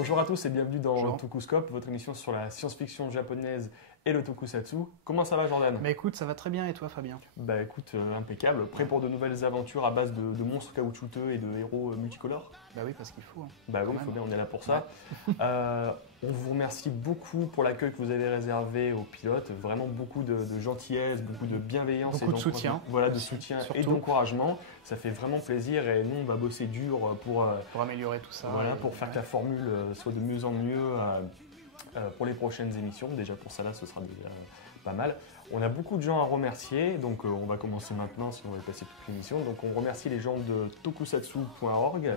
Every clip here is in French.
Bonjour à tous et bienvenue dans Tokuscope, votre émission sur la science-fiction japonaise et le tokusatsu. Comment ça va, Jordan? Bah écoute, ça va très bien, et toi, Fabien? Bah écoute, impeccable. Prêt pour de nouvelles aventures à base de monstres caoutchouteux et de héros multicolores? Bah oui, parce qu'il faut. Bah oui, il faut bien, on est là pour ça. On vous remercie beaucoup pour l'accueil que vous avez réservé aux pilotes. Vraiment beaucoup de gentillesse, beaucoup de bienveillance. Beaucoup de soutien. Voilà, de soutien et d'encouragement. Ça fait vraiment plaisir et nous, on va bosser dur pour améliorer tout ça. Voilà, pour faire que la formule soit de mieux en mieux pour les prochaines émissions. Déjà pour ça là, ce sera déjà pas mal. On a beaucoup de gens à remercier, donc on va commencer maintenant, sinon on va passer toute l'émission. Donc on remercie les gens de tokusatsu.org,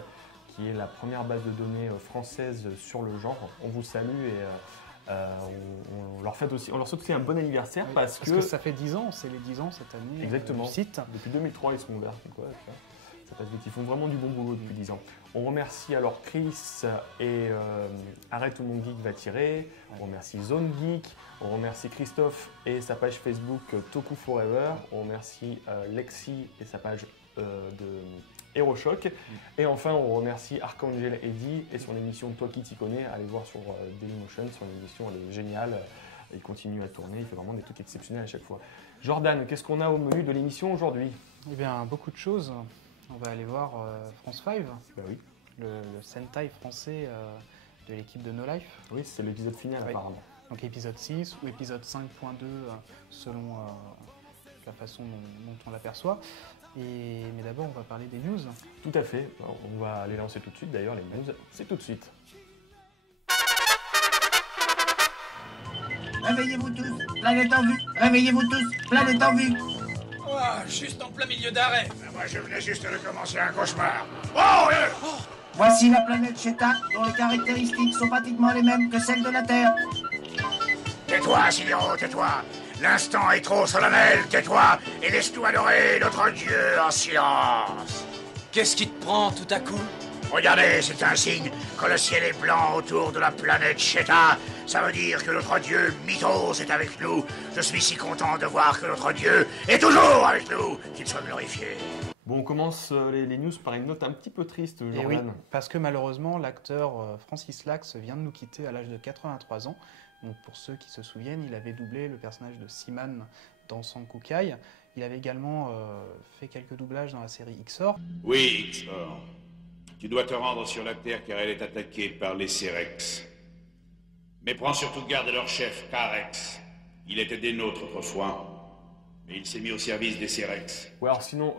qui est la première base de données française sur le genre. On vous salue et on leur souhaite aussi un bon anniversaire, oui, parce que ça fait 10 ans, c'est les 10 ans cette année. Exactement. Du site. Depuis 2003, ils sont ouverts. Donc, ouais, ça passe vite. Ils font vraiment du bon boulot depuis 10 ans. On remercie alors Chris et Arrête tout le monde geek va tirer. On remercie Zone Geek. On remercie Christophe et sa page Facebook Toku Forever. On remercie Lexi et sa page de HeroShock. Et enfin, on remercie Archangel Eddy et son émission Toi qui t'y connais. Allez voir sur Dailymotion, son émission, elle est géniale. Il continue à tourner, il fait vraiment des trucs exceptionnels à chaque fois. Jordan, qu'est-ce qu'on a au menu de l'émission aujourd'hui? Eh bien, beaucoup de choses. On va aller voir France 5, bah oui. le Sentai français de l'équipe de No Life. Oui, c'est l'épisode final apparemment. Donc épisode 6 ou épisode 5.2 selon la façon dont on l'aperçoit. Mais d'abord, on va parler des news. Tout à fait. On va les lancer tout de suite. D'ailleurs, les news, c'est tout de suite. Réveillez-vous tous, planète en vue. Réveillez-vous tous, planète en vue. Oh, juste en plein milieu d'arrêt. Moi, je venais juste de commencer un cauchemar. Oh, Voici la planète Cheta, dont les caractéristiques sont pratiquement les mêmes que celles de la Terre. Tais-toi, Sidero, tais-toi. L'instant est trop solennel, tais-toi, et laisse-nous adorer notre Dieu en silence. Qu'est-ce qui te prend tout à coup? Regardez, c'est un signe que le ciel est blanc autour de la planète Cheta. Ça veut dire que notre Dieu Mythos est avec nous. Je suis si content de voir que notre Dieu est toujours avec nous, qu'il soit glorifié. Bon, on commence les news par une note un petit peu triste, Jordan. Oui, parce que malheureusement, l'acteur Francis Lax vient de nous quitter à l'âge de 83 ans. Donc pour ceux qui se souviennent, il avait doublé le personnage de Seaman dans Sankukai. Il avait également fait quelques doublages dans la série XOR. Oui, XOR. Tu dois te rendre sur la Terre car elle est attaquée par les Cerex. Mais prends surtout garde à leur chef, Carex. Il était des nôtres autrefois, mais il s'est mis au service des Cerex. Ouais, alors sinon,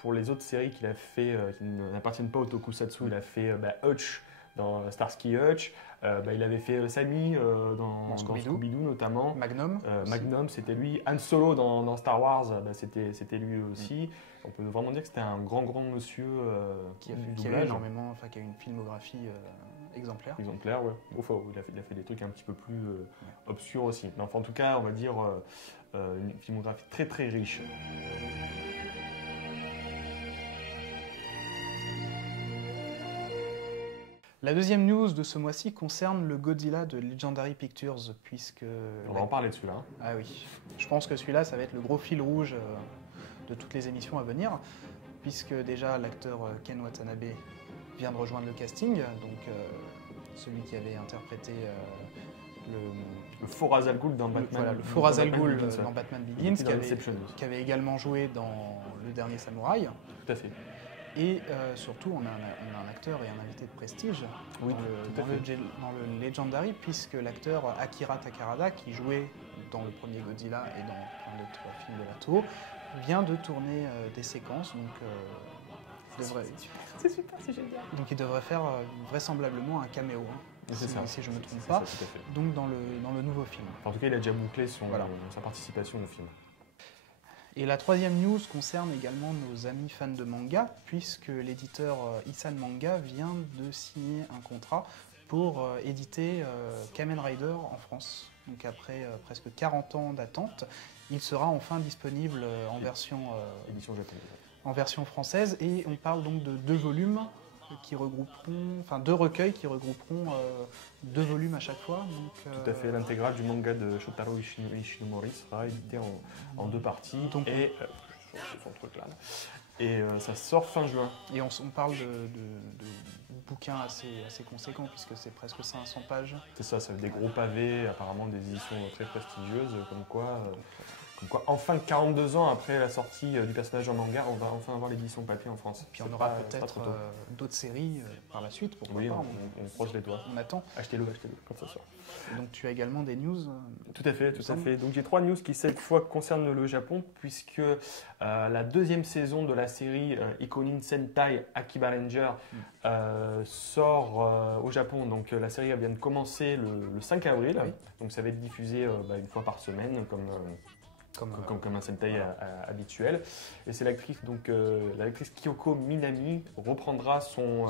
pour les autres séries qu'il a fait, qui n'appartiennent pas au tokusatsu, il a fait Hutch dans Starsky Hutch. Il avait fait Sammy dans Scooby-Doo notamment. Magnum. Magnum, c'était lui. Han Solo dans Star Wars, c'était lui aussi. On peut vraiment dire que c'était un grand monsieur qui a énormément, qui a une filmographie exemplaire. Exemplaire, ouais. Enfin, il a fait des trucs un petit peu plus obscurs aussi. Mais enfin, en tout cas, on va dire une filmographie très très riche. La deuxième news de ce mois-ci concerne le Godzilla de Legendary Pictures, puisque... On va en parler de celui-là. Ah oui, je pense que celui-là, ça va être le gros fil rouge de toutes les émissions à venir, puisque déjà l'acteur Ken Watanabe vient de rejoindre le casting, donc celui qui avait interprété le faux Ra's al Ghul dans Batman. Voilà, le faux Ra's al Ghul dans Batman Begins, qui avait également joué dans Le Dernier Samouraï. Tout à fait. Et surtout, on a un acteur et un invité de prestige dans le Legendary, puisque l'acteur Akira Takarada, qui jouait dans le premier Godzilla et dans plein d'autres films de la Toho, vient de tourner des séquences. Donc, c'est super, c'est génial. Donc il devrait faire vraisemblablement un caméo, si je ne me trompe pas, donc dans le nouveau film. En tout cas, il a déjà bouclé sa participation au film. Et la troisième news concerne également nos amis fans de manga, puisque l'éditeur Isan Manga vient de signer un contrat pour éditer Kamen Rider en France. Donc après presque 40 ans d'attente, il sera enfin disponible en version édition japonaise. En version française, et on parle donc de deux volumes qui regrouperont, deux recueils qui regrouperont deux volumes à chaque fois. Donc, tout à fait, l'intégrale du manga de Shotaro Ishinomori sera édité en deux parties. Donc, et son truc là. et ça sort fin juin. Et on parle de bouquins assez conséquents, puisque c'est presque 500 pages. C'est ça, ça fait des gros pavés, apparemment des éditions très prestigieuses, comme quoi, enfin 42 ans après la sortie du personnage en manga, on va enfin avoir l'édition papier en France. Puis on C'est aura pas peut-être trop tôt. d'autres séries par la suite, pourquoi Oui, pas, on croise les doigts. on attend. Achetez-le quand ça sort. Et donc tu as également des news. Tout à fait, tout à semble. fait. Donc j'ai 3 news qui cette fois concernent le Japon, puisque la deuxième saison de la série Ikonin Sentai Akiba Ranger sort au Japon. Donc la série vient de commencer le 5 avril, Oui. donc ça va être diffusé une fois par semaine, comme un Sentai habituel. Et c'est l'actrice Kyoko Minami reprendra son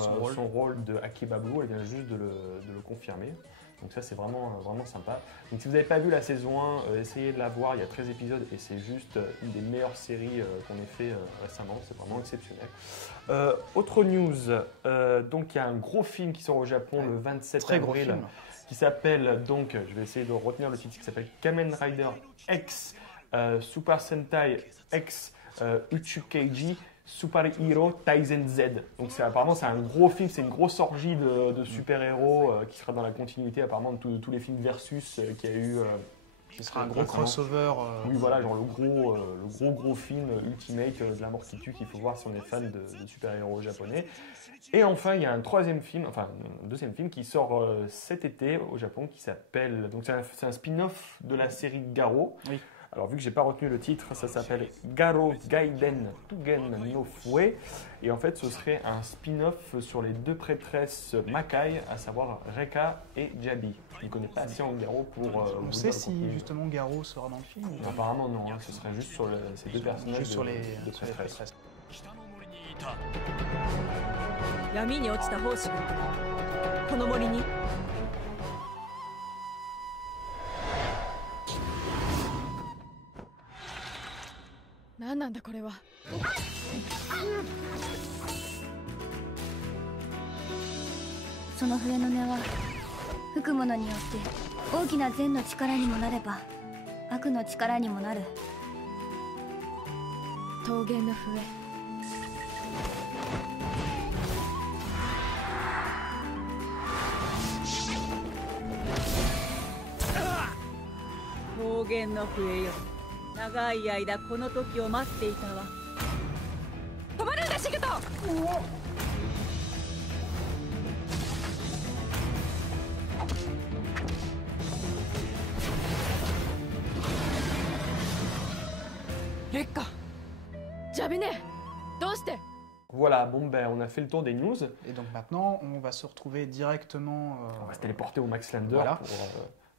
rôle de Akiba Blue. Elle vient juste de le confirmer. Donc ça c'est vraiment sympa. Donc si vous n'avez pas vu la saison 1, essayez de la voir, il y a 13 épisodes et c'est juste une des meilleures séries qu'on ait fait récemment, c'est vraiment exceptionnel. Autre news, donc il y a un gros film qui sort au Japon le 27 Très gros avril film. qui s'appelle, donc je vais essayer de retenir le titre, qui s'appelle Kamen Rider X Super Sentai X Uchukeiji Super Hero Taizen Z. Donc apparemment c'est un gros film, c'est une grosse orgie de super-héros qui sera dans la continuité apparemment de tous les films Versus qu'il y a eu. Ce sera un gros récemment. crossover. Oui voilà, genre le gros film Ultimate de la mort qui tue qu'il faut voir si on est fan de super-héros japonais. Et enfin il y a un deuxième film qui sort cet été au Japon qui s'appelle, donc c'est un spin-off de la série Garo. Oui. Alors vu que j'ai pas retenu le titre, ça s'appelle Garo Gaiden Tugen no Fue. Et en fait ce serait un spin-off sur les deux prêtresses Makai, à savoir Reka et Jabi. Je ne connais pas assez en Garo pour... On sait si justement Garo sera dans le film ou... Apparemment non, hein, ce serait juste sur ces deux personnages Juste sur les de sur les prêtresses. prêtresses. 闇に落ちた胞子がこの森に。何なんだこれは。その笛の音は吹くものによって大きな善の力にもなれば悪の力にもなる。桃源の笛。桃源の笛よ。長い間この時を待っていたわ。止まるんだシグト。劣化。ジャビネ、どうして？ Voilà, bon ben on a fait le tour des news. Et donc maintenant, on va se retrouver directement On va se téléporter au Max Lander Voilà.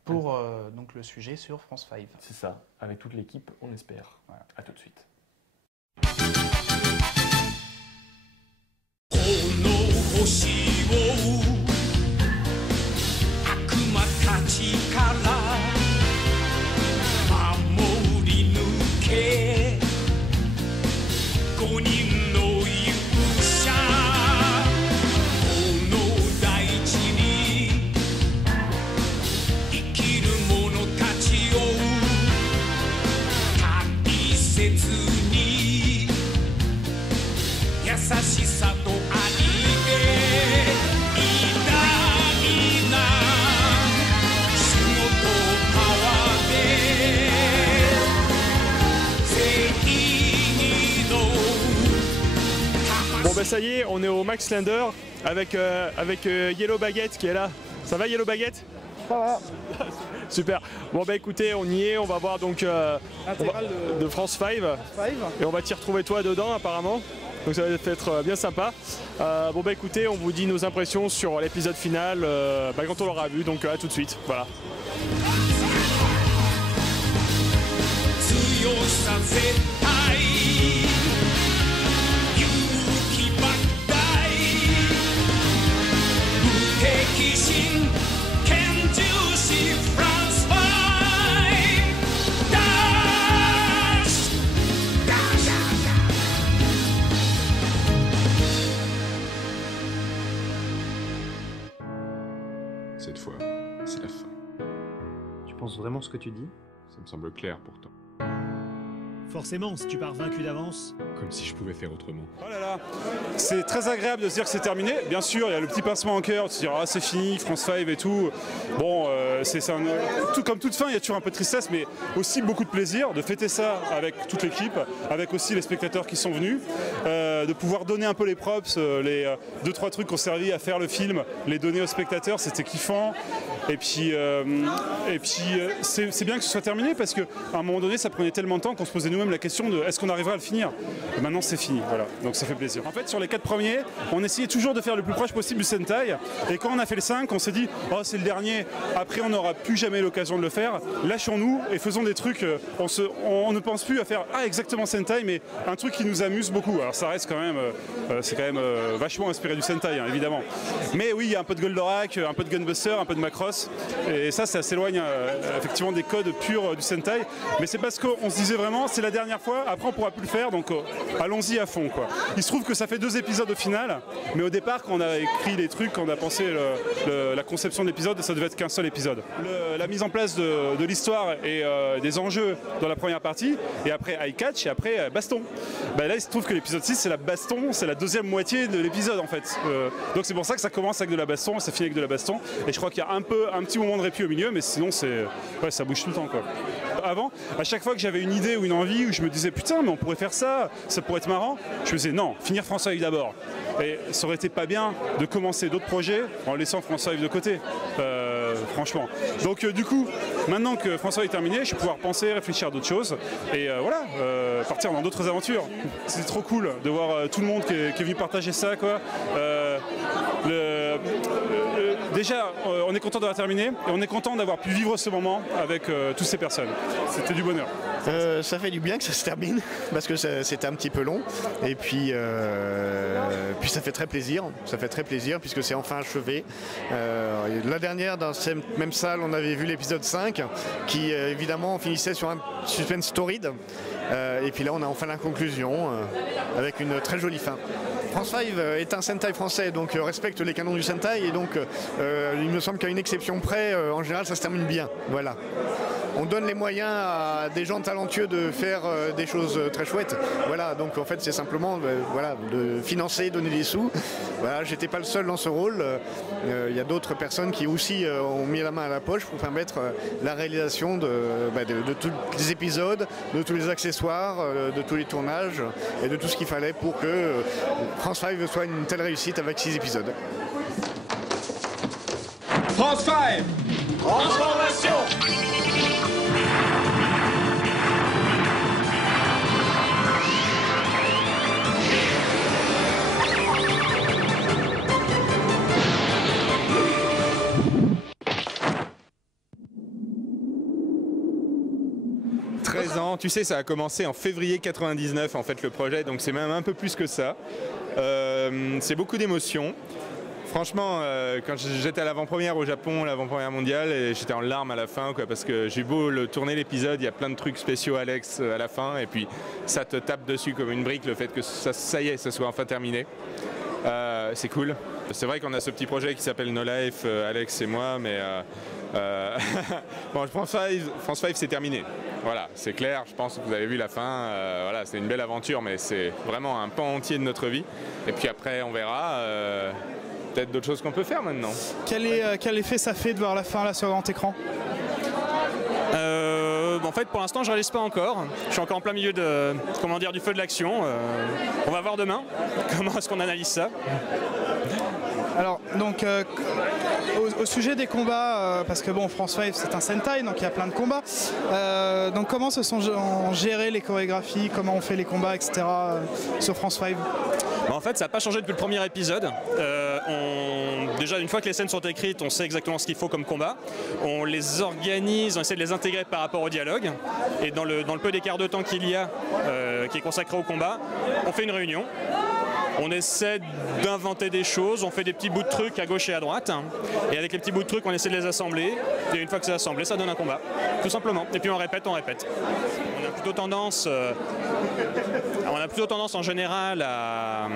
pour pour donc le sujet sur France 5. c'est ça, avec toute l'équipe, on espère. Voilà. À tout de suite. この星を悪魔たちから守り抜け5人の勇者この大地に生きる者たちを大切に優しさと愛で偉大な仕事パワーで正義の Bon ben ça y est, on est au Max Lander avec Yellow Baguette qui est là. Ça va Yellow Baguette? Ça va. Super. Bon bah écoutez, on y est, on va voir donc de France 5 et on va t'y retrouver toi dedans apparemment. Donc ça va être bien sympa. Bon bah écoutez, on vous dit nos impressions sur l'épisode final quand on l'aura vu, donc à tout de suite. Voilà. 強さ絶対勇気莫大無敵心拳銃士フランスファイダッシュダッシュ Cette fois, c'est la fin. Tu penses vraiment ce que tu dis? Ça me semble clair pourtant. Forcément, si tu pars vaincu d'avance, Comme si je pouvais faire autrement. Oh là là, c'est très agréable de se dire que c'est terminé. Bien sûr, il y a le petit pincement en cœur, de se dire ah c'est fini, France 5 et tout. Bon, tout comme toute fin, il y a toujours un peu de tristesse, mais aussi beaucoup de plaisir de fêter ça avec toute l'équipe, avec aussi les spectateurs qui sont venus, de pouvoir donner un peu les props, les 2-3 trucs qui ont servi à faire le film, les donner aux spectateurs, c'était kiffant. Et puis c'est bien que ce soit terminé parce qu'à un moment donné, ça prenait tellement de temps qu'on se posait nous-mêmes la question de est-ce qu'on arrivera à le finir. Et maintenant c'est fini, voilà, donc ça fait plaisir. En fait sur les 4 premiers, on essayait toujours de faire le plus proche possible du Sentai, et quand on a fait le 5, on s'est dit oh c'est le dernier, après on n'aura plus jamais l'occasion de le faire, lâchons-nous et faisons des trucs, on ne pense plus à faire exactement Sentai, mais un truc qui nous amuse beaucoup. Alors ça reste quand même, c'est quand même vachement inspiré du Sentai hein, évidemment, mais oui il y a un peu de Goldorak, un peu de Gunbuster, un peu de Macross, et ça s'éloigne effectivement des codes purs du Sentai, mais c'est parce qu'on se disait vraiment c'est la dernière fois, après on pourra plus le faire, donc allons-y à fond quoi. Il se trouve que ça fait 2 épisodes au final, mais au départ quand on a écrit les trucs, quand on a pensé la conception de l'épisode, ça devait être qu'un seul épisode. La mise en place de l'histoire et des enjeux dans la première partie, et après eye catch, et après baston. Là il se trouve que l'épisode 6 c'est la baston, c'est la deuxième moitié de l'épisode en fait. Donc c'est pour ça que ça commence avec de la baston et ça finit avec de la baston, et je crois qu'il y a un petit moment de répit au milieu, mais sinon ça bouge tout le temps quoi. Avant, à chaque fois que j'avais une idée ou une envie où je me disais putain mais on pourrait faire ça pourrait être marrant, je me disais non, finir France 5 d'abord. Et ça aurait été pas bien de commencer d'autres projets en laissant France 5 de côté, franchement. Donc du coup, maintenant que France 5 est terminé, je vais pouvoir penser, réfléchir à d'autres choses et voilà, partir dans d'autres aventures. C'est trop cool de voir tout le monde qui est venu partager ça quoi. Déjà, on est content d'avoir terminé et on est content d'avoir pu vivre ce moment avec toutes ces personnes. C'était du bonheur. Ça fait du bien que ça se termine parce que c'était un petit peu long et puis ça fait très plaisir. Ça fait très plaisir puisque c'est enfin achevé. La dernière, dans cette même salle, on avait vu l'épisode 5 qui évidemment finissait sur un suspense torride. Et puis là, on a enfin la conclusion avec une très jolie fin. France 5 est un Sentai français, donc respecte les canons du Sentai et donc il me semble qu'à une exception près, en général, ça se termine bien. Voilà. On donne les moyens à des gens talentueux de faire des choses très chouettes. Voilà, donc en fait c'est simplement voilà, de financer, donner des sous. Voilà, j'étais pas le seul dans ce rôle. Il y a d'autres personnes qui aussi ont mis la main à la poche pour permettre la réalisation de tous les épisodes, de tous les accessoires, de tous les tournages et de tout ce qu'il fallait pour que France 5 soit une telle réussite avec 6 épisodes. France 5 Transformation. 13 ans, tu sais, ça a commencé en février 99 en fait le projet, donc c'est même un peu plus que ça. C'est beaucoup d'émotions. Franchement, quand j'étais à l'avant-première au Japon, l'avant-première mondiale, et j'étais en larmes à la fin, quoi, parce que j'ai beau tourner l'épisode, il y a plein de trucs spéciaux Alex à la fin, et puis ça te tape dessus comme une brique le fait que ça y est, ça soit enfin terminé. C'est cool. C'est vrai qu'on a ce petit projet qui s'appelle No Life, Alex et moi, mais bon, France 5 c'est terminé. Voilà, c'est clair, je pense que vous avez vu la fin, voilà, c'est une belle aventure, mais c'est vraiment un pan entier de notre vie. Et puis après, on verra. Peut-être d'autres choses qu'on peut faire maintenant. Quel effet ça fait de voir la fin là sur grand écran? En fait, pour l'instant, je réalise pas encore. Je suis encore en plein milieu du feu de l'action. On va voir demain comment est-ce qu'on analyse ça. Alors, donc, au sujet des combats, parce que bon, France 5 c'est un Sentai, donc il y a plein de combats. Donc, comment se sont gérées les chorégraphies, comment on fait les combats, etc. sur France 5? En fait, ça n'a pas changé depuis le premier épisode. Déjà, une fois que les scènes sont écrites, on sait exactement ce qu'il faut comme combat. On les organise, on essaie de les intégrer par rapport au dialogue. Et dans le peu d'écart de temps qu'il y a, qui est consacré au combat, on fait une réunion. On essaie d'inventer des choses, on fait des petits bouts de trucs à gauche et à droite. Et avec les petits bouts de trucs, on essaie de les assembler. Et une fois que c'est assemblé, ça donne un combat. Tout simplement. Et puis on répète. On a plutôt tendance On a plutôt tendance en général à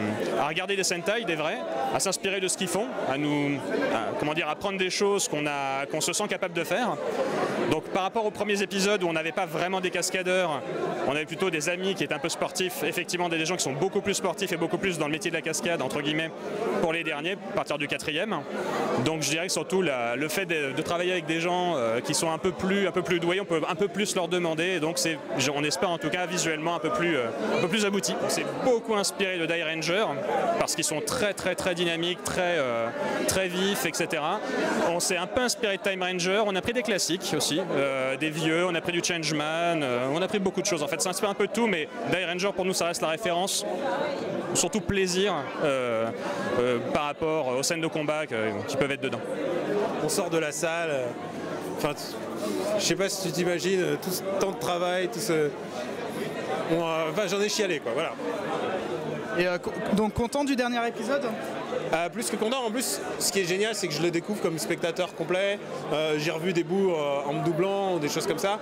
regarder des Sentai, des vrais, à s'inspirer de ce qu'ils font, à prendre des choses qu'on se sent capable de faire. Donc par rapport aux premiers épisodes où on n'avait pas vraiment des cascadeurs, on avait plutôt des amis qui étaient un peu sportifs, effectivement des gens qui sont beaucoup plus sportifs et beaucoup plus dans le métier de la cascade, entre guillemets, pour les derniers, à partir du 4e. Donc je dirais que surtout le fait de travailler avec des gens qui sont un peu plus doués, on peut un peu plus leur demander, et donc on espère en tout cas visuellement un peu plus abouti. On s'est beaucoup inspiré de Die Ranger, parce qu'ils sont très très très dynamiques, très vifs, etc. On s'est un peu inspiré de Time Ranger, on a pris des classiques aussi, des vieux, on a pris du Changeman, on a pris beaucoup de choses. En fait, ça inspire un peu de tout, mais Die Ranger pour nous ça reste la référence. Surtout plaisir par rapport aux scènes de combat qui peuvent être dedans. On sort de la salle, je sais pas si tu t'imagines tout ce temps de travail, j'en ai chialé quoi, voilà. Et donc content du dernier épisode? Plus que content, en plus ce qui est génial c'est que je le découvre comme spectateur complet, j'ai revu des bouts en me doublant ou des choses comme ça,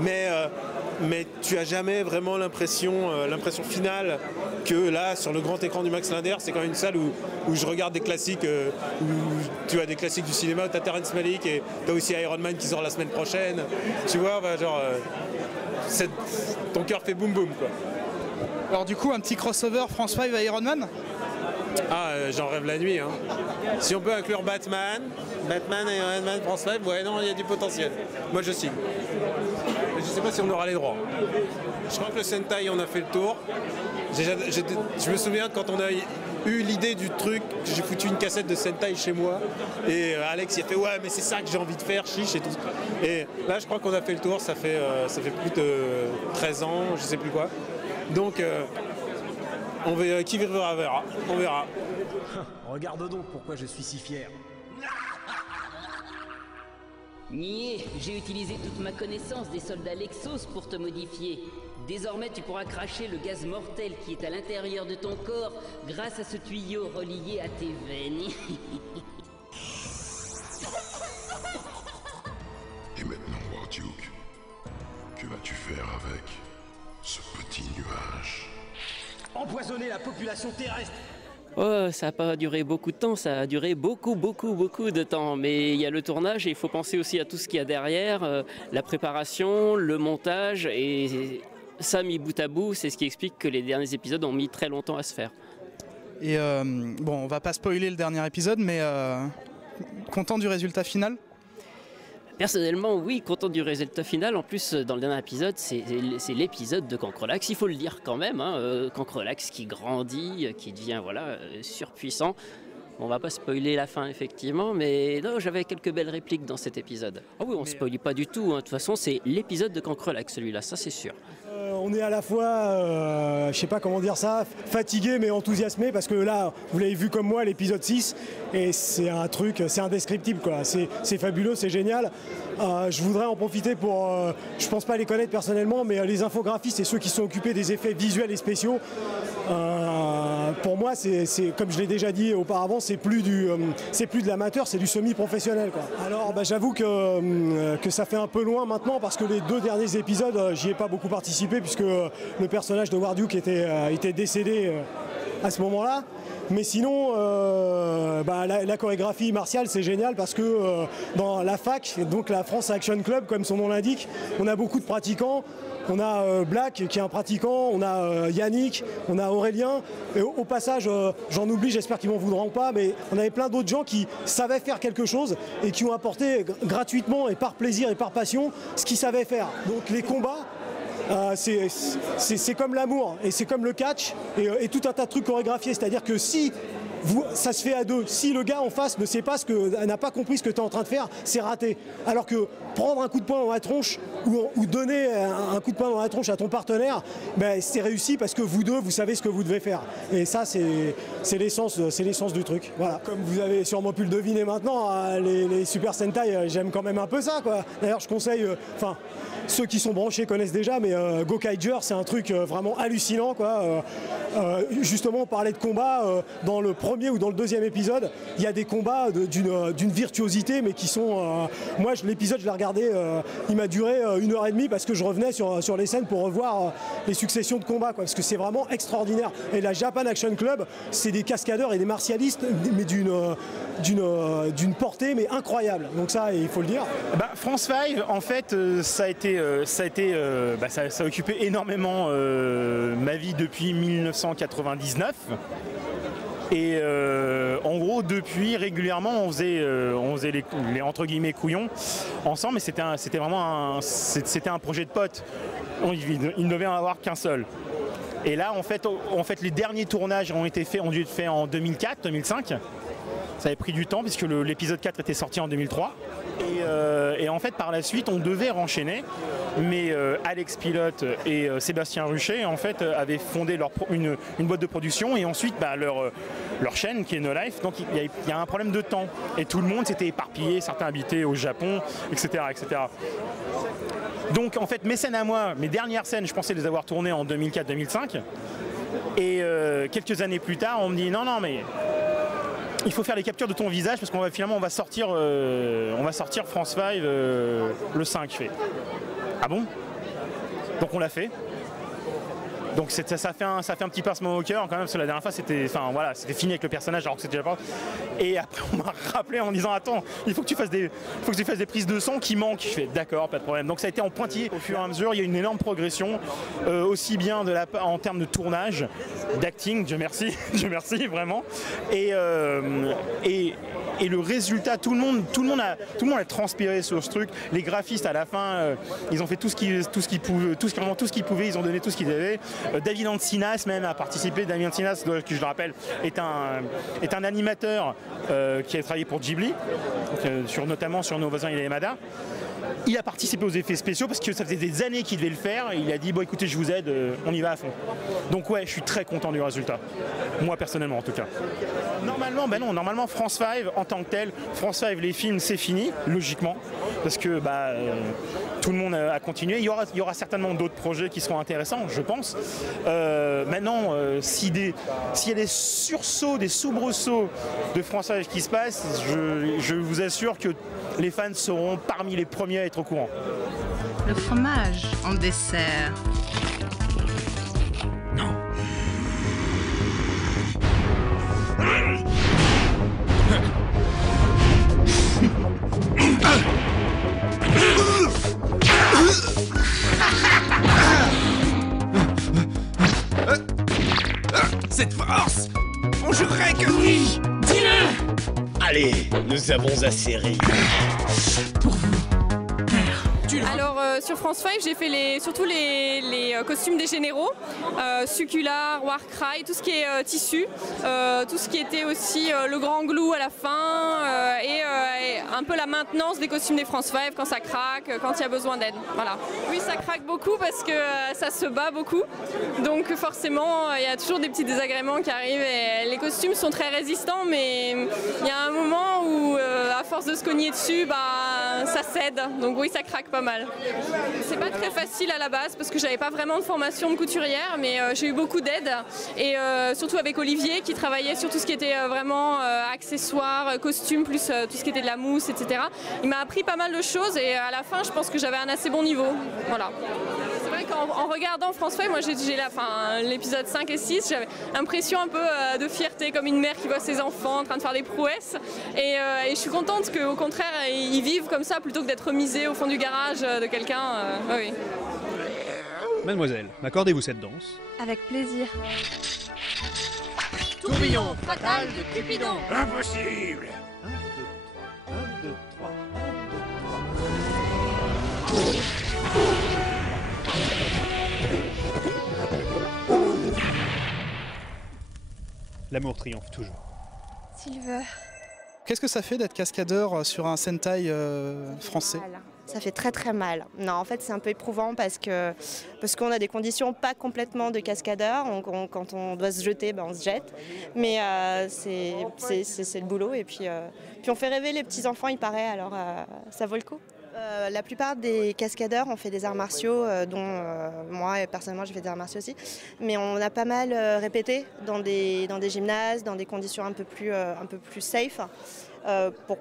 mais tu as jamais vraiment l'impression finale que là sur le grand écran du Max Linder c'est quand même une salle où je regarde des classiques, où tu as des classiques du cinéma, où tu as Terrence Malick et tu as aussi Iron Man qui sort la semaine prochaine, tu vois, ton cœur fait boum boum quoi. Alors du coup un petit crossover France 5 Iron Man? J'en rêve la nuit hein. Si on peut inclure Batman et Iron Man France 5, ouais non il y a du potentiel, moi je signe. Je sais pas si on aura les droits. Je crois que le Sentai on a fait le tour. Je me souviens quand on a eu l'idée du truc, j'ai foutu une cassette de Sentai chez moi et Alex il a fait ouais mais c'est ça que j'ai envie de faire, chiche et tout. Et là je crois qu'on a fait le tour, ça fait plus de 13 ans, je sais plus quoi. Donc on verra, qui verra, on verra. Regarde donc pourquoi je suis si fier. Niais, j'ai utilisé toute ma connaissance des soldats Lexos pour te modifier. Désormais, tu pourras cracher le gaz mortel qui est à l'intérieur de ton corps grâce à ce tuyau relié à tes veines. Et maintenant, Warduke, que vas-tu faire avec ce petit nuage? Empoisonner la population terrestre. Oh, ça n'a pas duré beaucoup de temps, ça a duré beaucoup de temps. Mais il y a le tournage et il faut penser aussi à tout ce qu'il y a derrière, la préparation, le montage. Et ça, mis bout à bout, c'est ce qui explique que les derniers épisodes ont mis très longtemps à se faire. Et bon, on va pas spoiler le dernier épisode, mais content du résultat final? Personnellement, oui, content du résultat final. En plus, dans le dernier épisode, c'est l'épisode de Cancrelax, il faut le dire quand même. Cancrelax qui grandit, qui devient surpuissant. On va pas spoiler la fin, effectivement, mais non, j'avais quelques belles répliques dans cet épisode. Ah oui, on ne spoilie pas du tout. De toute façon, c'est l'épisode de Cancrelax, celui-là, ça c'est sûr. On est à la fois, je sais pas comment dire ça, fatigué mais enthousiasmé parce que là, vous l'avez vu comme moi, l'épisode 6, et c'est un truc, c'est indescriptible quoi. C'est fabuleux, c'est génial. Je voudrais en profiter pour, je pense pas les connaître personnellement, mais les infographistes et ceux qui sont occupés des effets visuels et spéciaux, pour moi, c'est comme je l'ai déjà dit auparavant, c'est plus de l'amateur, c'est du semi-professionnel quoi. Alors j'avoue que ça fait un peu loin maintenant parce que les 2 derniers épisodes, j'y ai pas beaucoup participé puisque le personnage de Warduke était décédé à ce moment-là. Mais sinon, la chorégraphie martiale, c'est génial parce que dans la fac, donc la France Action Club, comme son nom l'indique, on a beaucoup de pratiquants. On a Black qui est un pratiquant, on a Yannick, on a Aurélien. Et au passage, j'en oublie, j'espère qu'ils m'en voudront pas, mais on avait plein d'autres gens qui savaient faire quelque chose et qui ont apporté gratuitement et par plaisir et par passion ce qu'ils savaient faire. Donc les combats, c'est comme l'amour et c'est comme le catch et tout un tas de trucs chorégraphiés. C'est-à-dire que si ça se fait à 2, si le gars en face ne sait pas n'a pas compris ce que tu es en train de faire, c'est raté. Alors que prendre un coup de poing dans la tronche ou donner un coup de poing dans la tronche à ton partenaire, c'est réussi parce que vous deux, vous savez ce que vous devez faire. Et ça, c'est l'essence du truc. Voilà. Comme vous avez sûrement pu le deviner maintenant, les Super Sentai, j'aime quand même un peu ça, quoi. D'ailleurs, je conseille, ceux qui sont branchés connaissent déjà, mais Gokaiger, c'est un truc vraiment hallucinant, quoi. Justement, on parlait de combat dans le premier premier ou dans le deuxième épisode, il y a des combats d'une virtuosité, mais qui sont... moi, l'épisode, je l'ai regardé, il m'a duré 1h30 parce que je revenais sur les scènes pour revoir les successions de combats, quoi, parce que c'est vraiment extraordinaire. Et la Japan Action Club, c'est des cascadeurs et des martialistes, mais d'une portée mais incroyable. Donc ça, il faut le dire. France 5, en fait, ça a occupé énormément ma vie depuis 1999. Et en gros, depuis, régulièrement, on faisait les entre guillemets couillons ensemble, mais c'était vraiment un projet de potes. Il ne devait en avoir qu'un seul. Et là, en fait, les derniers tournages ont dû être faits en 2004, 2005. Ça avait pris du temps puisque l'épisode 4 était sorti en 2003. Et en fait, par la suite, on devait renchaîner. Mais Alex Pilote et Sébastien Ruchet, en fait, avaient fondé une boîte de production et ensuite leur chaîne qui est No Life. Donc il y a un problème de temps. Et tout le monde s'était éparpillé, certains habitaient au Japon, etc., etc. Donc en fait, mes scènes à moi, mes dernières scènes, je pensais les avoir tournées en 2004-2005. Et quelques années plus tard, on me dit non, mais il faut faire les captures de ton visage parce qu'on va sortir France 5 le 5. Je fais ah bon? Donc on l'a fait. Donc ça fait un petit pincement au cœur quand même, parce que la dernière fois c'était fini avec le personnage alors que c'était déjà pas. Et après on m'a rappelé en disant attends, il faut que tu fasses des prises de son qui manquent. Je fais d'accord, pas de problème. Donc ça a été en pointillé au fur et à mesure, il y a une énorme progression, aussi bien en termes de tournage, d'acting, Dieu merci vraiment. Et le résultat, tout le monde a transpiré sur ce truc. Les graphistes à la fin, ils ont fait tout ce qu'ils pouvaient, ils ont donné tout ce qu'ils avaient. David Ancinas même a participé. David Ancinas, que je le rappelle, est un animateur qui a travaillé pour Ghibli, notamment sur Nos voisins Yamada. Il a participé aux effets spéciaux parce que ça faisait des années qu'il devait le faire et il a dit bon écoutez je vous aide, on y va à fond. Donc ouais, je suis très content du résultat. Moi personnellement en tout cas. Normalement France 5 en tant que tel, France 5 les films c'est fini, logiquement, parce que tout le monde a continué. Il y aura certainement d'autres projets qui seront intéressants, je pense. Maintenant, s'il y a des sursauts, des soubresauts de France 5 qui se passent, je vous assure que les fans seront parmi les premiers à être au courant. Le fromage en dessert. Non. Cette force, on jurerait que oui. Dis-le. Allez, nous avons assez ri. Alors sur France 5 j'ai fait surtout les costumes des généraux, Succular, Warcry, tout ce qui est tissu, tout ce qui était aussi le grand glue à la fin et un peu la maintenance des costumes des France 5 quand ça craque, quand il y a besoin d'aide. Voilà. Oui, ça craque beaucoup parce que ça se bat beaucoup, donc forcément il y a toujours des petits désagréments qui arrivent et les costumes sont très résistants, mais il y a un moment où à force de se cogner dessus, ça cède, donc oui ça craque pas mal. C'est pas très facile à la base parce que j'avais pas vraiment de formation de couturière, mais j'ai eu beaucoup d'aide et surtout avec Olivier qui travaillait sur tout ce qui était vraiment accessoires, costumes, plus tout ce qui était de la mousse, etc. Il m'a appris pas mal de choses et à la fin je pense que j'avais un assez bon niveau. Voilà. C'est vrai qu'en regardant France 5, moi j'ai l'épisode 5 et 6, j'avais l'impression un peu de fierté comme une mère qui voit ses enfants en train de faire des prouesses et je suis contente qu'au contraire ils vivent comme ça plutôt que d'être misés au fond du garage de quelqu'un. Oui. Mademoiselle, m'accordez-vous cette danse? Avec plaisir. Tourbillon fatal de Cupidon. Impossible. 1, 2, 3. L'amour triomphe toujours. Silver. Qu'est-ce que ça fait d'être cascadeur sur un Sentai français? Ça fait très très mal. Non, en fait c'est un peu éprouvant parce qu'on a des conditions pas complètement de cascadeur. Quand on doit se jeter, on se jette. Mais c'est le boulot et puis on fait rêver les petits enfants, il paraît. Alors ça vaut le coup. La plupart des cascadeurs ont fait des arts martiaux, dont moi personnellement j'ai fait des arts martiaux aussi, mais on a pas mal répété dans des gymnases, dans des conditions un peu plus safe.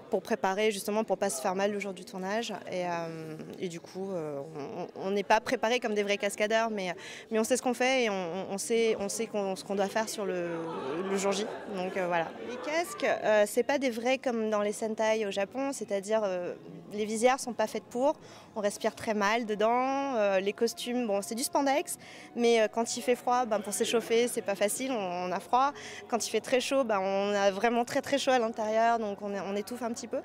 Pour préparer justement pour pas se faire mal le jour du tournage et du coup on n'est pas préparé comme des vrais cascadeurs mais on sait ce qu'on fait et on sait ce qu'on doit faire sur le jour J, donc voilà. Les casques c'est pas des vrais comme dans les Sentai au Japon, c'est-à-dire les visières sont pas faites pour, on respire très mal dedans, les costumes bon c'est du spandex mais quand il fait froid pour s'échauffer c'est pas facile, on a froid, quand il fait très chaud on a vraiment très très chaud à l'intérieur donc on étouffe un petit peu.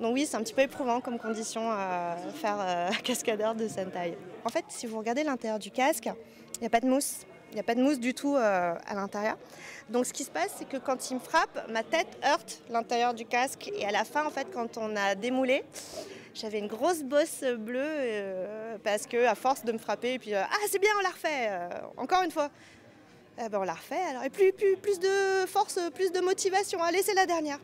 Donc oui, c'est un petit peu éprouvant comme condition à faire cascadeur de Sentai. En fait, si vous regardez l'intérieur du casque, il n'y a pas de mousse. Il n'y a pas de mousse du tout à l'intérieur. Donc ce qui se passe, c'est que quand il me frappe, ma tête heurte l'intérieur du casque. Et à la fin, en fait, quand on a démoulé, j'avais une grosse bosse bleue parce que à force de me frapper, et puis ah c'est bien, on l'a refait, encore une fois. On l'a refait, alors et plus de force, plus de motivation. Allez, c'est la dernière.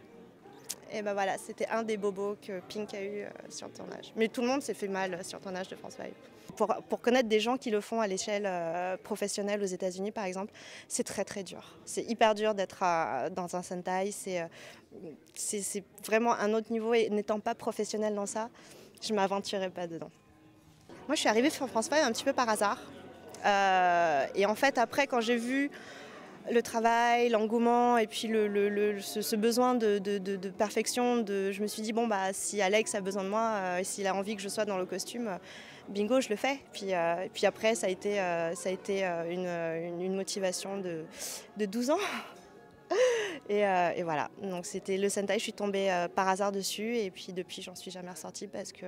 Et voilà, c'était un des bobos que Pink a eu sur le tournage. Mais tout le monde s'est fait mal sur le tournage de France 5. Pour connaître des gens qui le font à l'échelle professionnelle aux États-Unis, par exemple, c'est très très dur. C'est hyper dur d'être dans un Sentai. C'est vraiment un autre niveau. Et n'étant pas professionnelle dans ça, je ne m'aventurais pas dedans. Moi, je suis arrivée sur France 5 un petit peu par hasard. Et en fait, après, quand j'ai vu le travail, l'engouement et puis ce besoin de perfection, je me suis dit bon si Alex a besoin de moi, s'il a envie que je sois dans le costume, bingo je le fais. Puis après ça a été une motivation de 12 ans. Et voilà, donc c'était le Sentai, je suis tombée par hasard dessus et puis depuis j'en suis jamais ressortie parce que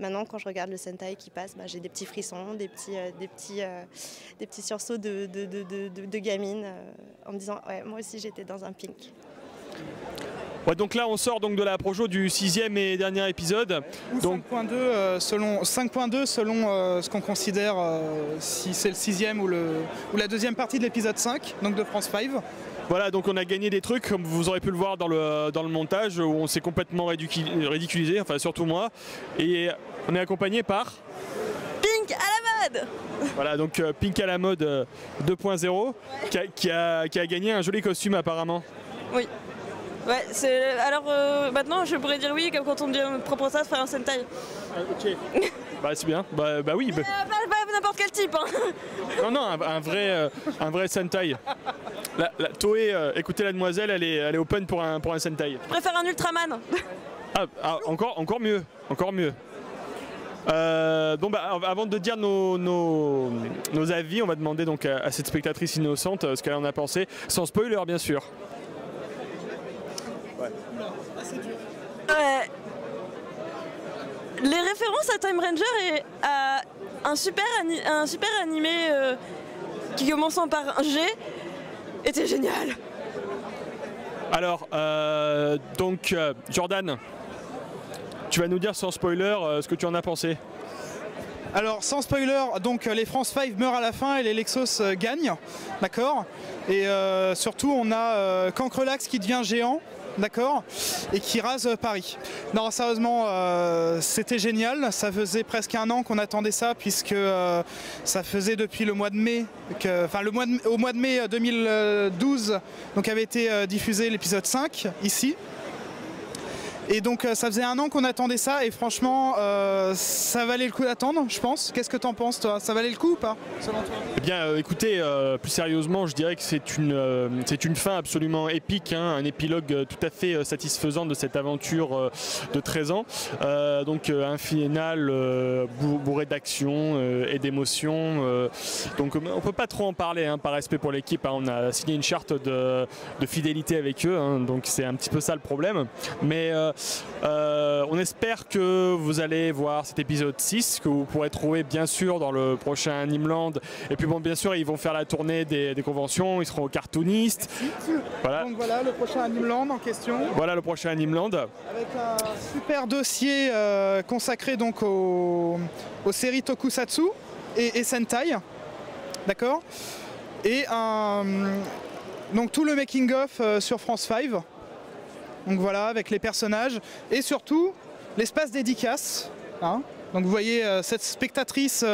maintenant quand je regarde le Sentai qui passe, j'ai des petits frissons, des petits sursauts de gamine en me disant ouais moi aussi j'étais dans un Pink. Ouais, donc là on sort donc de la projo du 6e et dernier épisode. Ou donc 5.2 selon ce qu'on considère si c'est le 6e ou la deuxième partie de l'épisode 5, donc de France 5. Voilà, donc on a gagné des trucs, comme vous aurez pu le voir dans le montage, où on s'est complètement ridiculisé, enfin surtout moi. Et on est accompagné par... Pink à la mode. Voilà, donc Pink à la mode 2.0, ouais. qui a gagné un joli costume apparemment. Oui. Ouais, alors maintenant je pourrais dire oui, comme quand on me propose ça de faire un Sentai. Ok. Bah c'est bien, bah oui. Pas n'importe quel type. Hein. Non, un vrai Sentai. La Toei, écoutez la demoiselle, elle est open pour un Sentai. Je préfère un Ultraman. Encore mieux, encore mieux. Avant de dire nos avis, on va demander donc à cette spectatrice innocente ce qu'elle en a pensé, sans spoiler bien sûr. Ouais. Les références à Time Ranger et à un super animé qui commençant par un G était génial. Alors, Jordan, tu vas nous dire sans spoiler ce que tu en as pensé. Alors sans spoiler, donc les France 5 meurent à la fin et les Lexos gagnent, d'accord. Et surtout on a Cancrelax qui devient géant. D'accord, et qui rase Paris. Non, sérieusement, c'était génial. Ça faisait presque un an qu'on attendait ça, puisque ça faisait depuis le mois de mai, au mois de mai 2012, donc avait été diffusé l'épisode 5 ici. Et donc ça faisait un an qu'on attendait ça et franchement ça valait le coup d'attendre, je pense. Qu'est-ce que t'en penses toi? Ça valait le coup ou pas selon toi? Eh bien écoutez, plus sérieusement je dirais que c'est une fin absolument épique, hein, un épilogue tout à fait satisfaisant de cette aventure de 13 ans. Donc un final bourré d'action et d'émotion. Donc on peut pas trop en parler hein, par respect pour l'équipe, hein. On a signé une charte de fidélité avec eux, hein, donc c'est un petit peu ça le problème. Mais on espère que vous allez voir cet épisode 6 que vous pourrez trouver bien sûr dans le prochain Animeland. Et puis bon, bien sûr ils vont faire la tournée des conventions, ils seront cartoonistes. Voilà. Donc voilà le prochain Animeland en question. Voilà le prochain Animeland. Avec un super dossier consacré donc aux séries Tokusatsu et Sentai. D'accord. Et donc tout le making of sur France 5. Donc voilà, avec les personnages et surtout l'espace dédicace hein. Donc vous voyez cette spectatrice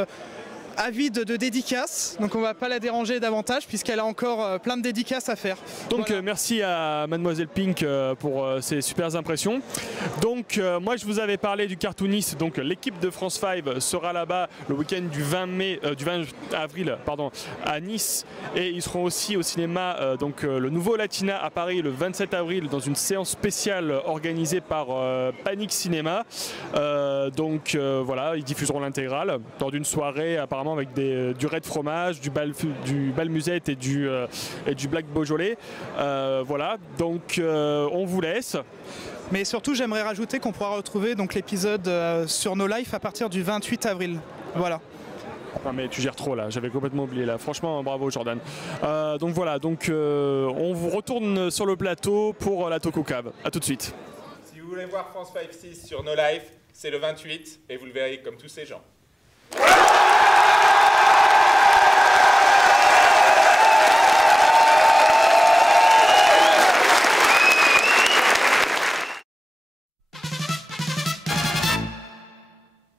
avide de dédicaces, donc on va pas la déranger davantage puisqu'elle a encore plein de dédicaces à faire. Donc merci à Mademoiselle Pink pour ces super impressions. Donc moi je vous avais parlé du cartooniste, donc l'équipe de France 5 sera là-bas le week-end du 20 avril à Nice, et ils seront aussi au cinéma le Nouveau Latina à Paris le 27 avril dans une séance spéciale organisée par Panic Cinéma. Voilà, ils diffuseront l'intégrale dans une soirée apparemment avec du raid fromage, du bal musette et du black Beaujolais. Voilà, donc on vous laisse. Mais surtout, j'aimerais rajouter qu'on pourra retrouver donc l'épisode sur No Life à partir du 28 avril. Voilà. Non mais tu gères trop là, j'avais complètement oublié là. Franchement, bravo Jordan. Donc voilà, on vous retourne sur le plateau pour la Toko Cave. A tout de suite. Si vous voulez voir France 5-6 sur No Life, c'est le 28 et vous le verrez comme tous ces gens.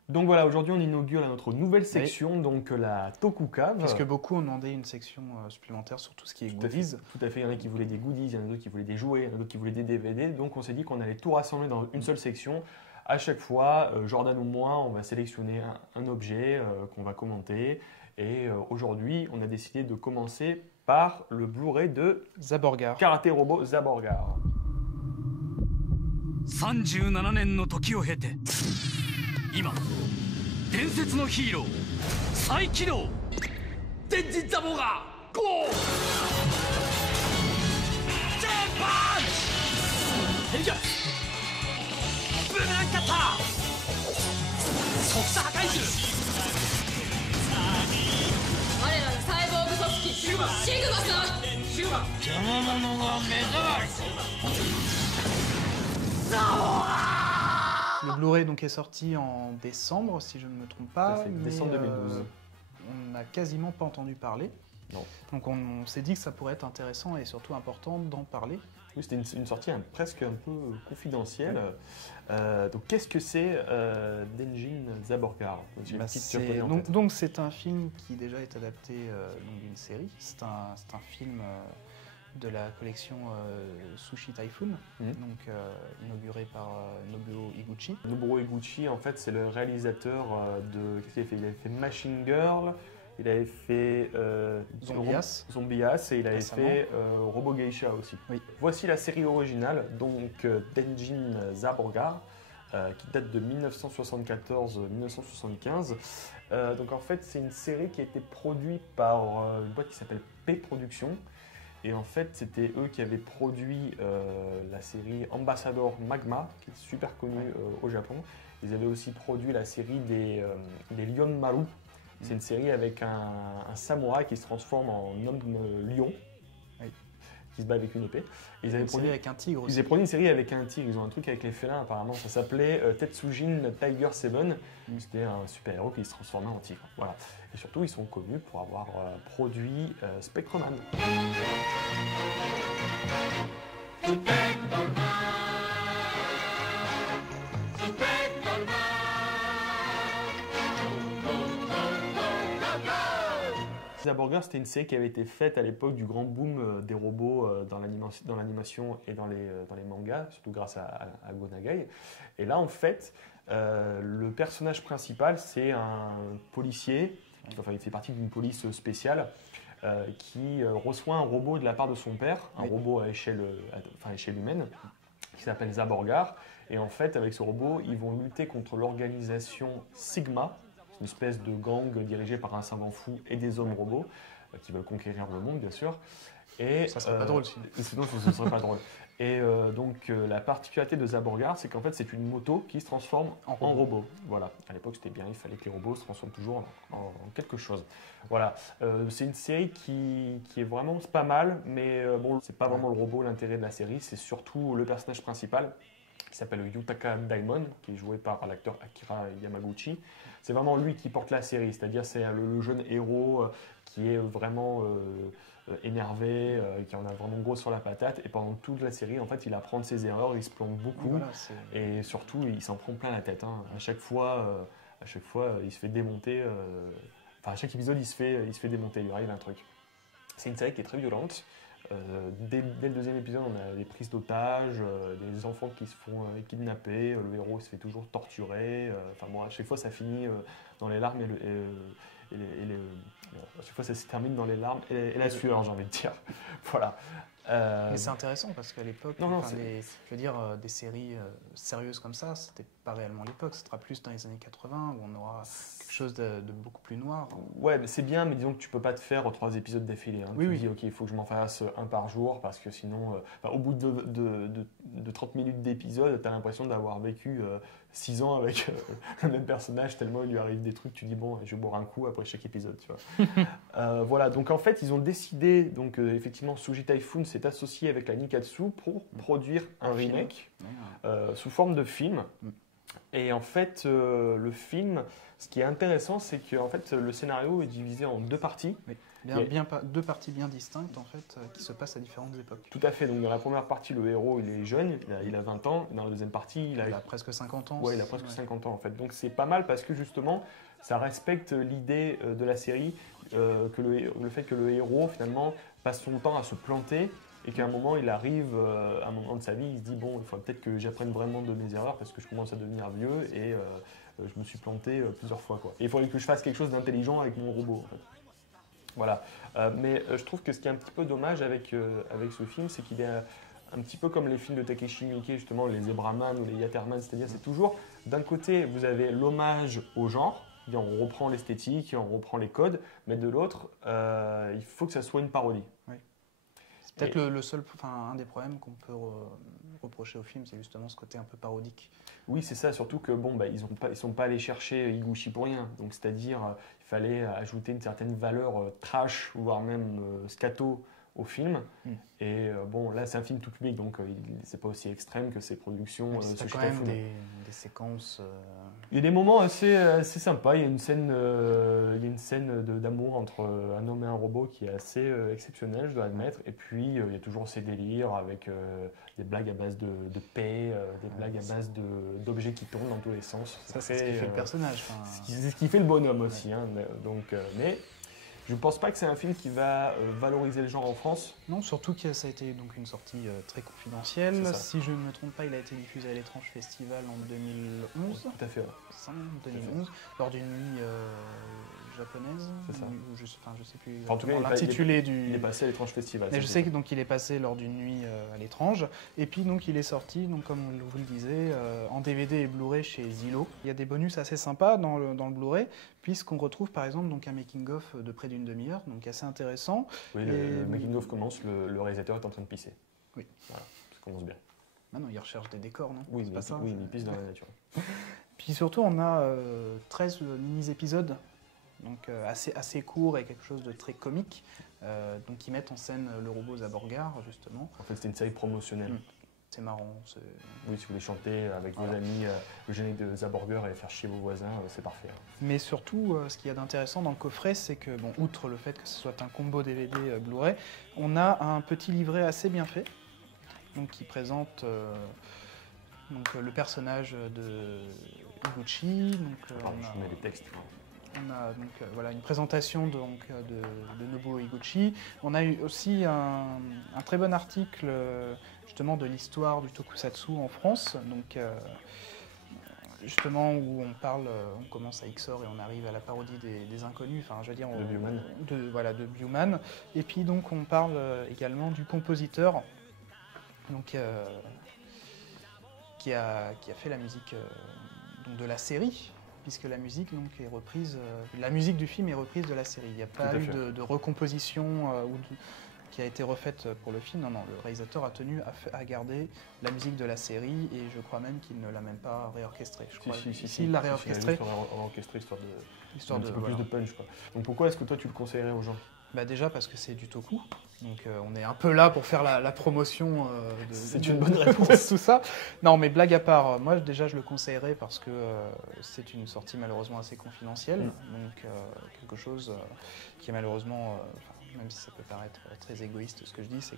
Donc voilà, aujourd'hui on inaugure notre nouvelle section, donc la Toku Cave. Parce que beaucoup ont demandé une section supplémentaire sur tout ce qui est goodies. Tout à fait, il y en a qui voulaient des goodies, il y en a d'autres qui voulaient des jouets, il y en a d'autres qui voulaient des DVD. Donc on s'est dit qu'on allait tout rassembler dans une seule section. À chaque fois, Jordan ou moi, on va sélectionner un objet qu'on va commenter. Et aujourd'hui, on a décidé de commencer par le Blu-ray de Zaborgar. Karate Robo Zaborgar. 37年の時を経て今伝説のヒーロー再起動電磁ザボがゴージャンパンチヘリガスブーメランカッター速射破壊銃我らのサイボーグ組織シグマさんシグマ邪魔者が目障り Le Blu-ray donc est sorti en décembre, si je ne me trompe pas. Décembre 2012. On n'a quasiment pas entendu parler. Non. Donc on s'est dit que ça pourrait être intéressant et surtout important d'en parler. Oui, c'était une sortie presque un peu confidentielle. Donc qu'est-ce que c'est Denjin Zaborgar? Donc c'est un film qui déjà est adapté d'une série. C'est un film de la collection Sushi Typhoon, donc inauguré par Nobuo Iguchi. Nobuo Iguchi, en fait, c'est le réalisateur de... Qu'est-ce qu'il avait fait? Il avait fait Machine Girl, il avait fait Zombias et il avait fait Robo Geisha aussi. Oui. Voici la série originale, donc Denjin Zaborgar, qui date de 1974-1975. Donc en fait, c'est une série qui a été produite par une boîte qui s'appelle P Productions. Et en fait, c'était eux qui avaient produit la série Ambassador Magma, qui est super connue au Japon. Ils avaient aussi produit la série des Lion Maru. C'est une série avec un samouraï qui se transforme en homme lion, qui se bat avec une épée. Et ils avaient produit avec un tigre aussi. Ils avaient produit une série avec un tigre. Ils ont un truc avec les félins apparemment. Ça s'appelait Tetsujin Tiger 7. C'était un super-héros qui se transformait en tigre. Voilà. Et surtout, ils sont connus pour avoir produit Spectreman. Zaborgar, c'était une série qui avait été faite à l'époque du grand boom des robots dans l'animation et dans les mangas, surtout grâce à Go Nagai. Et là, en fait, le personnage principal, c'est un policier, enfin, il fait partie d'une police spéciale, qui reçoit un robot de la part de son père, un robot à échelle humaine, qui s'appelle Zaborgar. Et en fait, avec ce robot, ils vont lutter contre l'organisation Sigma, une espèce de gang dirigé par un savant fou et des hommes robots qui veulent conquérir le monde, bien sûr. Et ça serait pas drôle sinon. Sinon, ce serait pas drôle. Et la particularité de Zaborgar, c'est qu'en fait, c'est une moto qui se transforme en robot. Voilà. À l'époque, c'était bien, il fallait que les robots se transforment toujours en quelque chose. Voilà. C'est une série qui est vraiment pas mal, mais bon, c'est pas vraiment le robot l'intérêt de la série, c'est surtout le personnage principal, qui s'appelle Yutaka Daimon, qui est joué par l'acteur Akira Yamaguchi. C'est vraiment lui qui porte la série, c'est-à-dire c'est le jeune héros qui est vraiment énervé, qui en a vraiment gros sur la patate, et pendant toute la série, en fait, il apprend de ses erreurs, il se plante beaucoup, Voilà, et surtout, il s'en prend plein la tête. Hein. À chaque fois, il se fait démonter. Enfin, à chaque épisode, il se fait démonter, il lui arrive un truc. C'est une série qui est très violente. Dès le deuxième épisode, on a des prises d'otages, des enfants qui se font kidnapper, le héros se fait toujours torturer. Enfin bon, à chaque fois, ça finit dans les larmes à chaque fois, ça se termine dans les larmes et la sueur, j'ai envie de dire. Voilà. Mais c'est intéressant parce qu'à l'époque, je veux dire, des séries sérieuses comme ça, c'était pas réellement l'époque, ce sera plus dans les années 80 où on aura quelque chose de beaucoup plus noir. Ouais, mais c'est bien, mais disons que tu peux pas te faire 3 épisodes d'affilée. Hein. Oui, tu dis, ok, il faut que je m'en fasse un par jour parce que sinon, au bout de 30 minutes d'épisode, tu as l'impression d'avoir vécu 6 ans avec le même personnage tellement il lui arrive des trucs, tu dis bon, je vais boire un coup après chaque épisode. Tu vois. Voilà, donc en fait, ils ont décidé, donc effectivement, Suji Typhoon s'est associé avec la Nikatsu pour produire un remake sous forme de film. Et en fait, le film, ce qui est intéressant, c'est que en fait, le scénario est divisé en 2 parties. Deux parties bien distinctes en fait, qui se passent à différentes époques. Tout à fait. Donc dans la première partie, le héros il est jeune, il a 20 ans. Dans la deuxième partie, il a presque 50 ans. Ouais, il a presque 50 ans en fait. Donc c'est pas mal parce que justement, ça respecte l'idée de la série, que le fait que le héros finalement passe son temps à se planter. Et qu'à un moment, il arrive, à un moment de sa vie, il se dit bon, il faut peut-être que j'apprenne vraiment de mes erreurs parce que je commence à devenir vieux et je me suis planté plusieurs fois. Quoi. Et il faudrait que je fasse quelque chose d'intelligent avec mon robot. En fait. Voilà. Mais je trouve que ce qui est un petit peu dommage avec ce film, c'est qu'il est un petit peu comme les films de Takeshi Miike, justement, les Zebraman ou les Yatterman, c'est-à-dire c'est toujours, d'un côté, vous avez l'hommage au genre, on reprend l'esthétique, on reprend les codes, mais de l'autre, il faut que ça soit une parodie. Oui. C'est peut-être un des problèmes qu'on peut reprocher au film, c'est justement ce côté un peu parodique. Oui, c'est ça, surtout que bon, ils sont pas allés chercher Higuchi pour rien. Donc, c'est-à-dire, il fallait ajouter une certaine valeur trash, voire même scato au film. Et bon, là, c'est un film tout public, donc c'est pas aussi extrême que ses productions. C'est quand même des séquences. Il y a des moments assez sympas. Il y a une scène d'amour entre un homme et un robot qui est assez exceptionnelle, je dois admettre. Et puis, il y a toujours ces délires avec des blagues à base de paix, des blagues à base d'objets qui tournent dans tous les sens. Ça, c'est ce qui fait le personnage. C'est ce qui fait le bonhomme aussi. Hein, donc, mais je ne pense pas que c'est un film qui va valoriser le genre en France. Non, surtout que ça a été donc une sortie très confidentielle. Si je ne me trompe pas, il a été diffusé à l'Étrange Festival en 2011. Tout à fait. 2011, lors d'une nuit japonaise. C'est ça. Je sais plus en tout cas, l'intitulé il est passé à l'Étrange Festival. Mais je sais qu'il est passé lors d'une nuit à l'Étrange. Et puis donc il est sorti, donc, comme vous le disiez, en DVD et Blu-ray chez Zillow. Il y a des bonus assez sympas dans le Blu-ray, puisqu'on retrouve par exemple donc, un making-of de près d'une demi-heure, donc assez intéressant. Oui, le making-of commence, le réalisateur est en train de pisser. Oui. Voilà, ça commence bien. Ah non, il recherche des décors, non? Oui, il pisse dans la nature. Puis surtout, on a 13 mini-épisodes, donc assez courts et quelque chose de très comique, donc qui mettent en scène le robot Zaborgar, justement. En fait, c'était une série promotionnelle. C'est marrant. Oui, si vous voulez chanter avec vos amis le générique de Zaborgar et faire chier vos voisins, c'est parfait. Mais surtout, ce qu'il y a d'intéressant dans le coffret, c'est que, bon, outre le fait que ce soit un combo DVD Blu-ray, on a un petit livret assez bien fait, donc qui présente le personnage de Higuchi. Je mets les textes. On a donc voilà, une présentation de Nobuo Higuchi. On a eu aussi un très bon article justement de l'histoire du tokusatsu en France, donc justement où on commence à Xor et on arrive à la parodie des inconnus, enfin je veux dire de Bioman. Et puis donc on parle également du compositeur, donc qui a fait la musique donc de la série, puisque la musique donc est reprise, la musique du film est reprise de la série. Il n'y a pas eu de recomposition qui a été refaite pour le film. Non, le réalisateur a tenu à garder la musique de la série et je crois même qu'il ne l'a même pas réorchestrée. Il l'a réorchestrée. Histoire de un petit peu plus de punch. Quoi. Donc pourquoi est-ce que toi tu le conseillerais aux gens? Déjà parce que c'est du toku, donc on est un peu là pour faire la promotion C'est une bonne réponse. tout ça. Non mais blague à part, moi déjà je le conseillerais parce que c'est une sortie malheureusement assez confidentielle, donc quelque chose qui est malheureusement, même si ça peut paraître très égoïste ce que je dis, c'est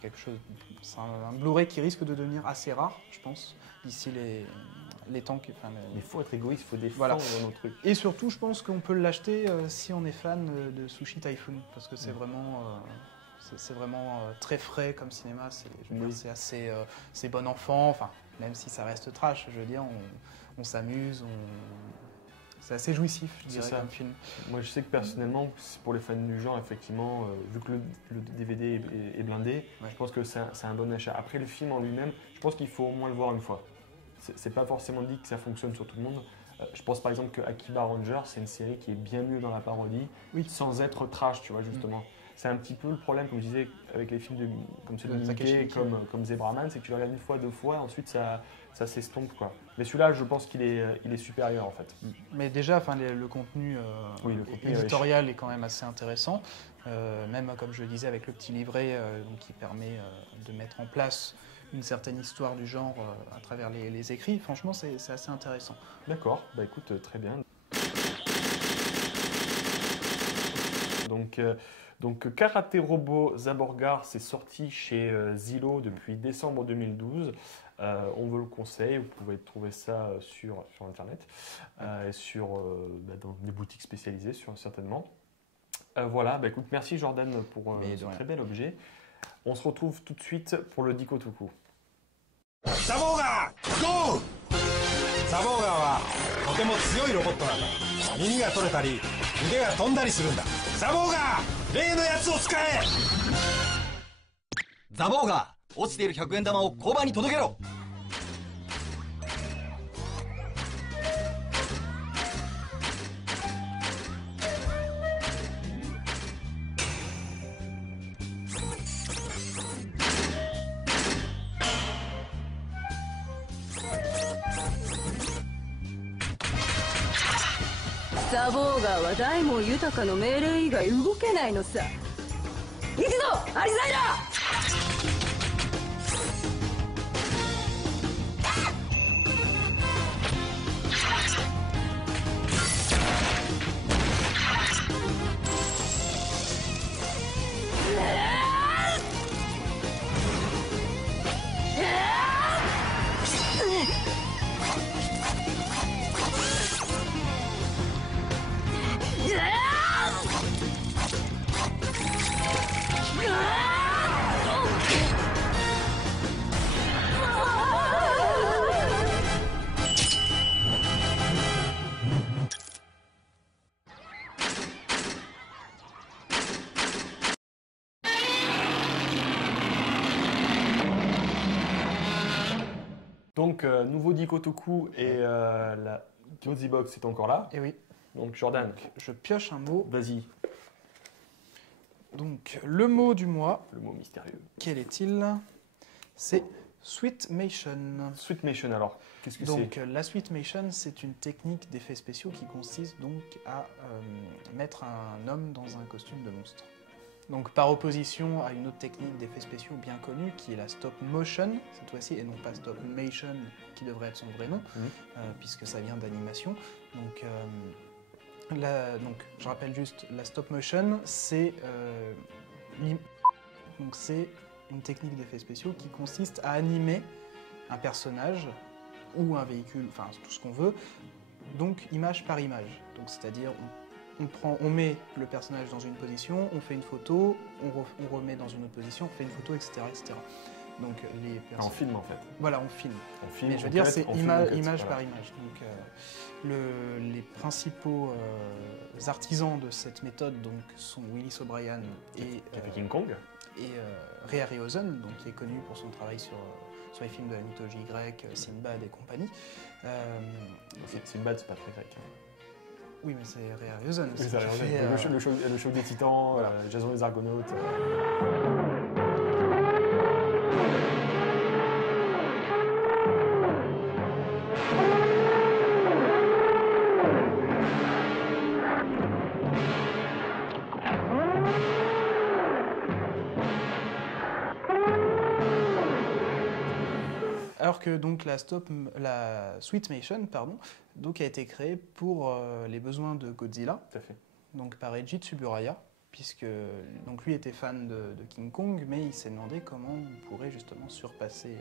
c'est un Blu-ray qui risque de devenir assez rare, je pense, d'ici les temps que... Il faut être égoïste, il faut défendre nos trucs. Et surtout, je pense qu'on peut l'acheter si on est fan de Sushi Typhoon, parce que c'est vraiment, très frais comme cinéma. C'est assez, c'est bon enfant. Enfin, même si ça reste trash, je veux dire, on s'amuse, c'est assez jouissif, je dirais, comme film. Moi, je sais que personnellement, pour les fans du genre, effectivement, vu que le DVD est blindé, je pense que c'est un bon achat. Après, le film en lui-même, je pense qu'il faut au moins le voir une fois. C'est pas forcément dit que ça fonctionne sur tout le monde. Je pense par exemple que Akiba Ranger, c'est une série qui est bien mieux dans la parodie, sans être trash, tu vois, justement. C'est un petit peu le problème, comme je disais, avec les films comme celui de Mickey, comme Zebraman, c'est que tu le regardes une fois, deux fois, ensuite ça s'estompe, quoi. Mais celui-là, je pense qu'il est supérieur, en fait. Mais déjà, le contenu éditorial est quand même assez intéressant. Même, comme je le disais, avec le petit livret qui permet de mettre en place une certaine histoire du genre à travers les écrits. Franchement, c'est assez intéressant. D'accord, écoute, très bien. Donc Karate Robo Zaborgar, c'est sorti chez Zillow depuis décembre 2012. On vous le conseille, vous pouvez trouver ça sur Internet, dans des boutiques spécialisées certainement. Voilà, écoute, merci Jordan pour ce très bel objet. On se retrouve tout de suite pour le Dikotoku. サボーガーゴーサボーガーはとても強いロボットなんだ。耳が取れたり腕が飛んだりするんだ。サボーガー例のやつを使え。ザボーガー落ちている100円玉を交番に届けろ。ザボーガーは大門豊の命令以外動けないのさ。行くぞアリサイダー。Donc, nouveau Dikotoku et la Gyozi Box est encore là. Et oui. Donc, Jordan. Je pioche un mot. Vas-y. Donc, le mot du mois. Le mot mystérieux. Quel est-il? C'est Sweetmation. Sweetmation, alors, qu'est-ce que c'est? Donc, la Sweetmation, c'est une technique d'effets spéciaux qui consiste donc à mettre un homme dans un costume de monstre. Donc par opposition à une autre technique d'effets spéciaux bien connue qui est la stop motion cette fois-ci et non pas stop motion qui devrait être son vrai nom puisque ça vient d'animation. Donc, je rappelle juste la stop motion c'est une technique d'effets spéciaux qui consiste à animer un personnage ou un véhicule, enfin tout ce qu'on veut, donc image par image. Donc c'est-à-dire on met le personnage dans une position, on fait une photo, on remet dans une autre position, on fait une photo, etc. etc. Donc on filme en fait. Voilà, on filme. Mais je veux on dire, cut, c'est on filme, image par image. Donc les principaux artisans de cette méthode donc, sont Willis O'Brien et King Kong et Ray Harryhausen, donc qui est connu pour son travail sur les films de la mythologie grecque, Sinbad et compagnie. Sinbad, c'est pas très grec. Oui, mais c'est Ray Harryhausen. Le show des Titans, voilà. Jason les Argonautes. que donc la Sweetmation, pardon, donc a été créée pour les besoins de Godzilla, Tout à fait. donc par Eiji Tsuburaya, puisque donc lui était fan de King Kong, mais il s'est demandé comment on pourrait justement surpasser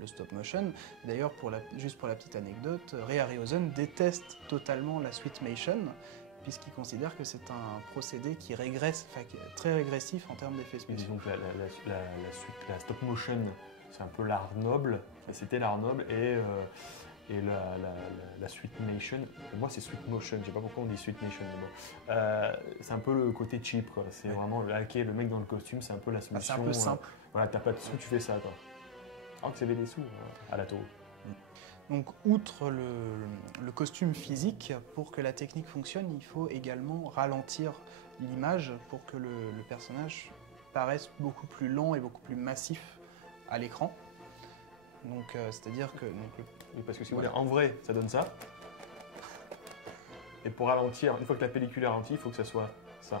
le stop motion. D'ailleurs, juste pour la petite anecdote, Ray Harryhausen déteste totalement la Sweetmation, puisqu'il considère que c'est un procédé qui régresse, enfin, qui est très régressif en termes d'effets spéciaux. Donc la stop motion, c'est un peu l'art noble, c'était l'art noble, et la Sweetmation, pour moi c'est Sweet Motion, je sais pas pourquoi on dit Sweetmation, mais bon. C'est un peu le côté cheap, quoi. C'est vraiment le mec dans le costume, c'est un peu la solution. C'est un peu simple. Voilà, t'as pas de sous, tu fais ça, quoi. Alors que c'est des sous à la taureau. Donc, outre le costume physique, pour que la technique fonctionne, il faut également ralentir l'image pour que le personnage paraisse beaucoup plus lent et beaucoup plus massif à l'écran. Donc, c'est-à-dire que... Oui, parce que si vous voulez, en vrai, ça donne ça. Et pour ralentir, une fois que la pellicule est ralentie, il faut que ça soit ça.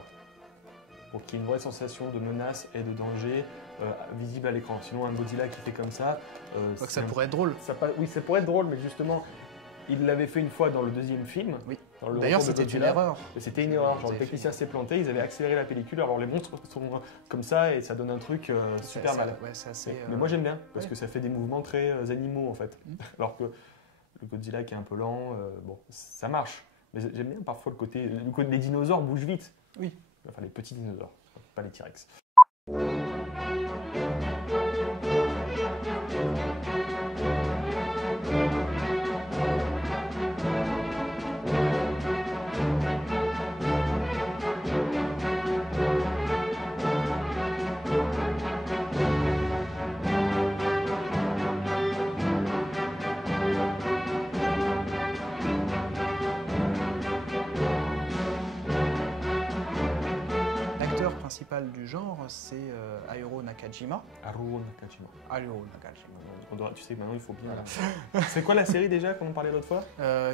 Pour qu'il y ait une vraie sensation de menace et de danger visible à l'écran. Sinon, un Godzilla qui fait comme ça... ça pourrait être drôle. Oui, ça pourrait être drôle, mais justement, il l'avait fait une fois dans le deuxième film. Oui. D'ailleurs, c'était une erreur. C'était une erreur. Genre, le technicien s'est planté, ils avaient accéléré la pellicule, alors les monstres sont comme ça et ça donne un truc super mal. Ouais, c'est assez, mais moi j'aime bien, parce que ça fait des mouvements très animaux en fait. Alors que le Godzilla qui est un peu lent, bon, ça marche. Mais j'aime bien parfois le côté les dinosaures bougent vite. Oui. Enfin, les petits dinosaures, pas les T-Rex. L'acteur principal du genre, c'est Haruo Nakajima. Haruo Nakajima. Haruo Nakajima. Tu sais, maintenant il faut bien. Voilà. C'est quoi la série déjà qu'on en parlait l'autre fois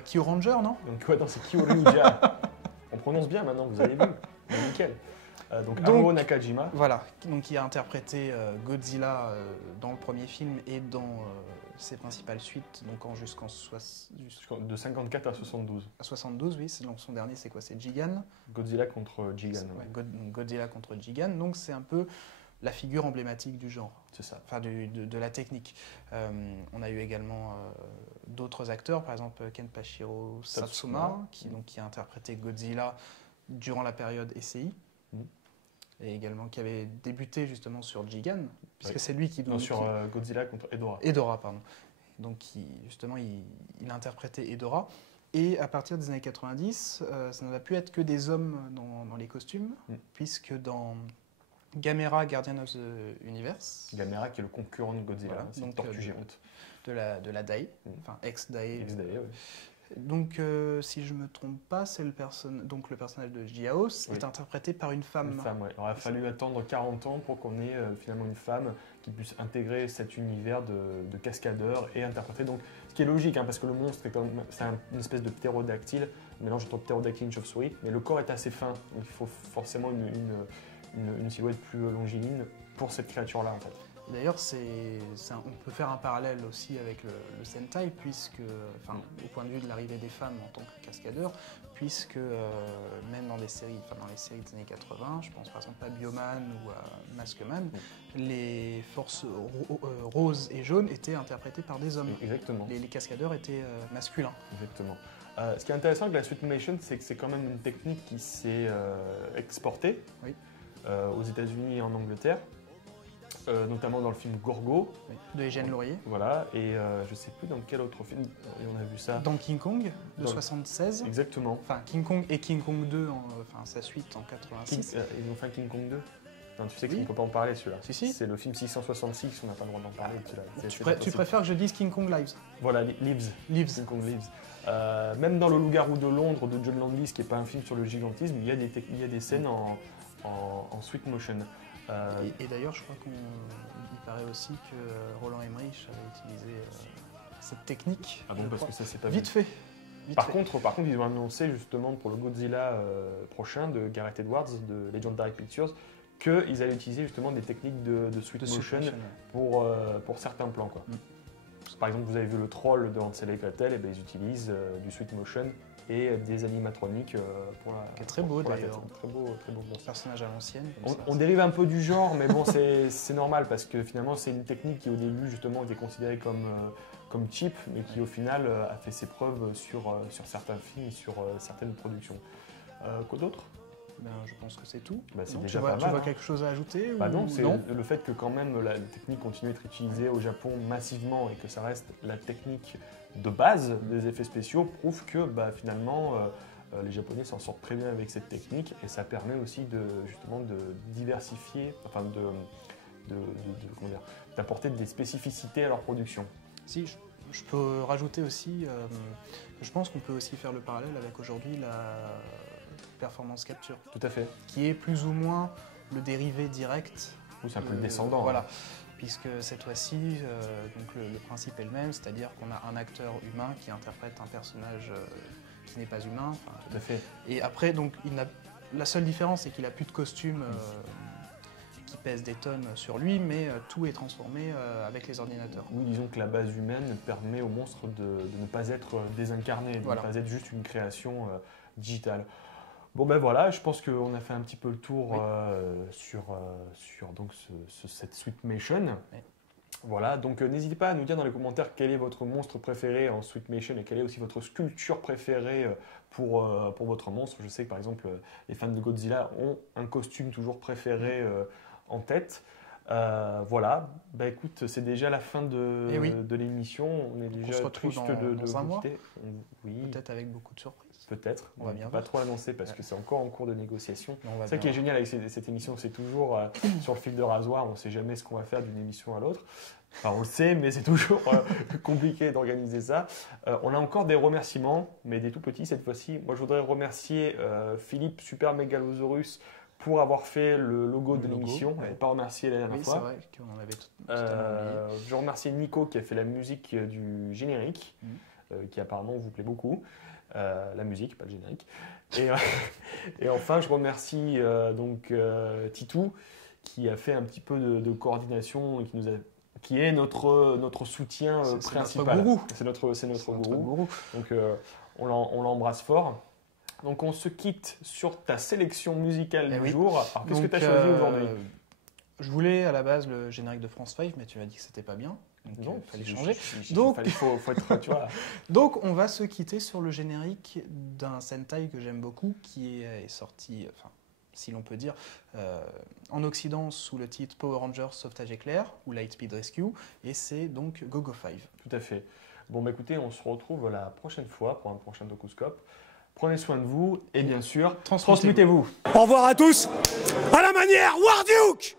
Kyo Ranger, non? Donc, ouais, non, c'est Kyoryuja. On prononce bien maintenant, vous avez vu. Nickel. Donc Haruo Nakajima. Voilà, donc qui a interprété Godzilla dans le premier film et dans ses principales suites, donc de 54 à 72. À 72, oui. Donc son dernier, c'est quoi? C'est Jigan. Godzilla contre Jigan. Ouais, Godzilla contre Jigan. Donc c'est un peu la figure emblématique du genre. C'est ça. Enfin, de la technique. On a eu également d'autres acteurs, par exemple Kenpachiro Satsuma, qui a interprété Godzilla durant la période SCI. Et également qui avait débuté justement sur Jigan, puisque c'est lui qui... sur Godzilla contre Hedorah. Hedorah, pardon. Donc justement, il a interprété Hedorah. Et à partir des années 90, ça ne va plus être que des hommes dans les costumes, puisque dans Gamera, Guardian of the Universe... Gamera qui est le concurrent de Godzilla, voilà, c'est une tortue géante. De la Dai, enfin ex-Dai. Ex-Dai, oui. Donc, si je ne me trompe pas, c'est le personnage de Jiaos est interprété par une femme. Une femme, oui. Il aura fallu attendre 40 ans pour qu'on ait finalement une femme qui puisse intégrer cet univers de cascadeur et interpréter. Donc, ce qui est logique, hein, parce que le monstre, c'est une espèce de ptérodactyle, un mélange entre ptérodactyle et une chauve-souris, mais le corps est assez fin, donc il faut forcément une silhouette plus longiligne pour cette créature-là, en fait. D'ailleurs, on peut faire un parallèle aussi avec le Sentai, puisque, au point de vue de l'arrivée des femmes en tant que cascadeurs, puisque même dans les séries des années 80, je pense par exemple à Bioman ou à Maskman, les forces roses et jaunes étaient interprétées par des hommes. Exactement. Les cascadeurs étaient masculins. Exactement. Ce qui est intéressant avec la Sweetmation, c'est que c'est quand même une technique qui s'est exportée aux États-Unis et en Angleterre. Notamment dans le film Gorgo. Oui, de Eugène Laurier. Voilà, et je ne sais plus dans quel autre film on a vu ça. Dans King Kong, de 76. Exactement. Enfin, King Kong et King Kong 2, sa suite en 86. Ils ont fait un King Kong 2 ? Non, tu sais qu'on ne peut pas en parler, celui-là. Si. C'est le film 666, on n'a pas le droit d'en parler, celui-là. Tu préfères que je dise King Kong Lives? Voilà, Lives. King Kong Lives. Même dans Le Loup-garou de Londres de John Landis, qui n'est pas un film sur le gigantisme, il y a des scènes en sweet motion. Et d'ailleurs, je crois qu'il paraît aussi que Roland Emmerich avait utilisé cette technique. Ah bon, parce que ça c'est pas vite fait. Par contre, ils ont annoncé justement pour le Godzilla prochain de Gareth Edwards de Legendary Pictures qu'ils allaient utiliser justement des techniques de sweet motion pour certains plans, quoi. par exemple, vous avez vu le troll de Hansel et Gretel, et ils utilisent du Sweet Motion et des animatroniques pour la. Qui est très beau pour la d'ailleurs. tête. Très beau Personnage à l'ancienne. On dérive un peu du genre, mais bon, c'est normal parce que finalement, c'est une technique qui au début justement était considérée comme cheap, mais qui au final a fait ses preuves sur certains films, sur certaines productions. Quoi d'autre? Ben, je pense que c'est tout. Bah, c'est Non, déjà tu vois, pas tu mal, vois hein. quelque chose à ajouter Bah ou... non, c'est le fait que quand même la technique continue d'être utilisée au Japon massivement et que ça reste la technique de base des effets spéciaux prouve que bah, finalement les Japonais s'en sortent très bien avec cette technique et ça permet aussi justement de diversifier, enfin comment dire, d'apporter des spécificités à leur production. Si, je peux rajouter aussi, je pense qu'on peut aussi faire le parallèle avec aujourd'hui la performance capture. Tout à fait. Qui est plus ou moins le dérivé direct. Oui, c'est un peu le descendant. Voilà. Hein. Puisque cette fois-ci, donc le principe est le même, c'est-à-dire qu'on a un acteur humain qui interprète un personnage qui n'est pas humain. Tout à fait. Et après, donc, la seule différence, c'est qu'il n'a plus de costume qui pèse des tonnes sur lui, mais tout est transformé avec les ordinateurs. Oui, disons que la base humaine permet au monstre de ne pas être désincarné, de ne pas être juste une création digitale. Bon ben voilà, je pense qu'on a fait un petit peu le tour sur donc cette Sweetmation. Oui. Voilà, donc n'hésitez pas à nous dire dans les commentaires quel est votre monstre préféré en Sweetmation et quelle est aussi votre sculpture préférée pour votre monstre. Je sais que par exemple les fans de Godzilla ont un costume toujours préféré en tête. Voilà, bah écoute, c'est déjà la fin de l'émission. On est déjà triste de un mois. Oui. Peut-être avec beaucoup de surprises. Peut-être, on va bien pas trop l'annoncer parce que c'est encore en cours de négociation. C'est ça qui est génial avec cette émission, c'est toujours sur le fil de rasoir, on ne sait jamais ce qu'on va faire d'une émission à l'autre. Enfin, on le sait, mais c'est toujours compliqué d'organiser ça. On a encore des remerciements, mais des tout petits cette fois-ci. Moi, je voudrais remercier Philippe Super Megalosaurus pour avoir fait le logo de l'émission. On n'avait pas remercié la dernière fois. C'est vrai qu'on avait totalement oublié. Je remercie Nico qui a fait la musique du générique, qui apparemment vous plaît beaucoup. La musique, pas le générique. Et enfin, je remercie Titou qui a fait un petit peu de coordination et qui est notre soutien principal. C'est notre gourou. Donc on l'embrasse fort. Donc on se quitte sur ta sélection musicale du jour. Alors qu'est-ce que tu as choisi aujourd'hui? Je voulais à la base le générique de France 5, mais tu m'as dit que c'était pas bien. Donc non, il fallait changer. Donc il faut être, tu vois. Donc on va se quitter sur le générique d'un Sentai que j'aime beaucoup, qui est sorti, enfin, si l'on peut dire, en Occident sous le titre Power Rangers Sauvetage Éclair ou Lightspeed Rescue, et c'est donc GoGo 5. Tout à fait. Bon bah écoutez, on se retrouve la prochaine fois pour un prochain Docuscope. Prenez soin de vous et bien sûr, transmutez-vous. Au revoir à tous. À la manière Warduke.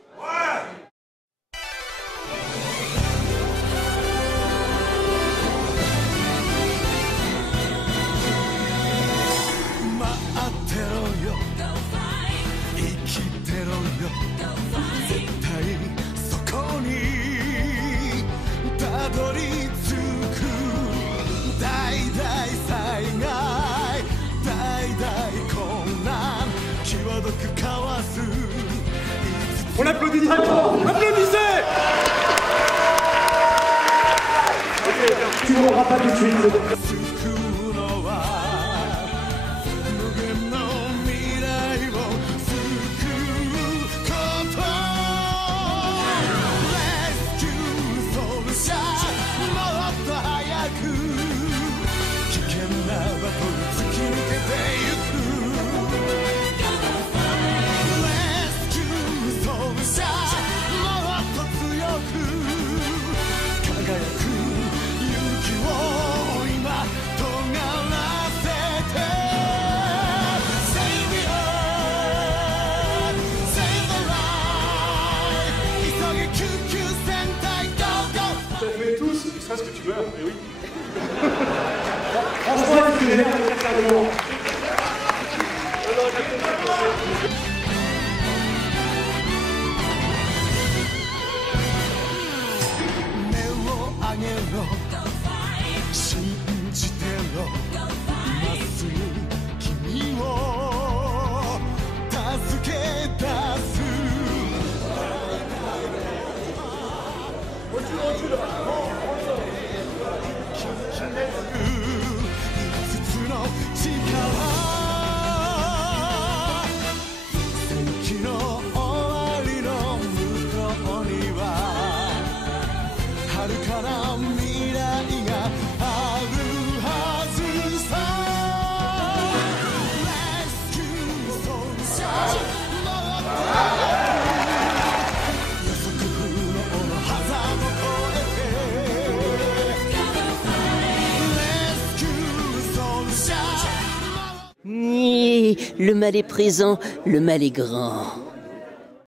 On applaudit directement. Applaudissez. Tu m'auras pas tout de suite. Ce que tu veux, mais oui. Franchement, c'est génial, sincèrement. Recule. 遥かな未来があるはずさ Rescue Soldier 予測不能のハザード越えて Rescue Soldier Le mal est présent, le mal est grand.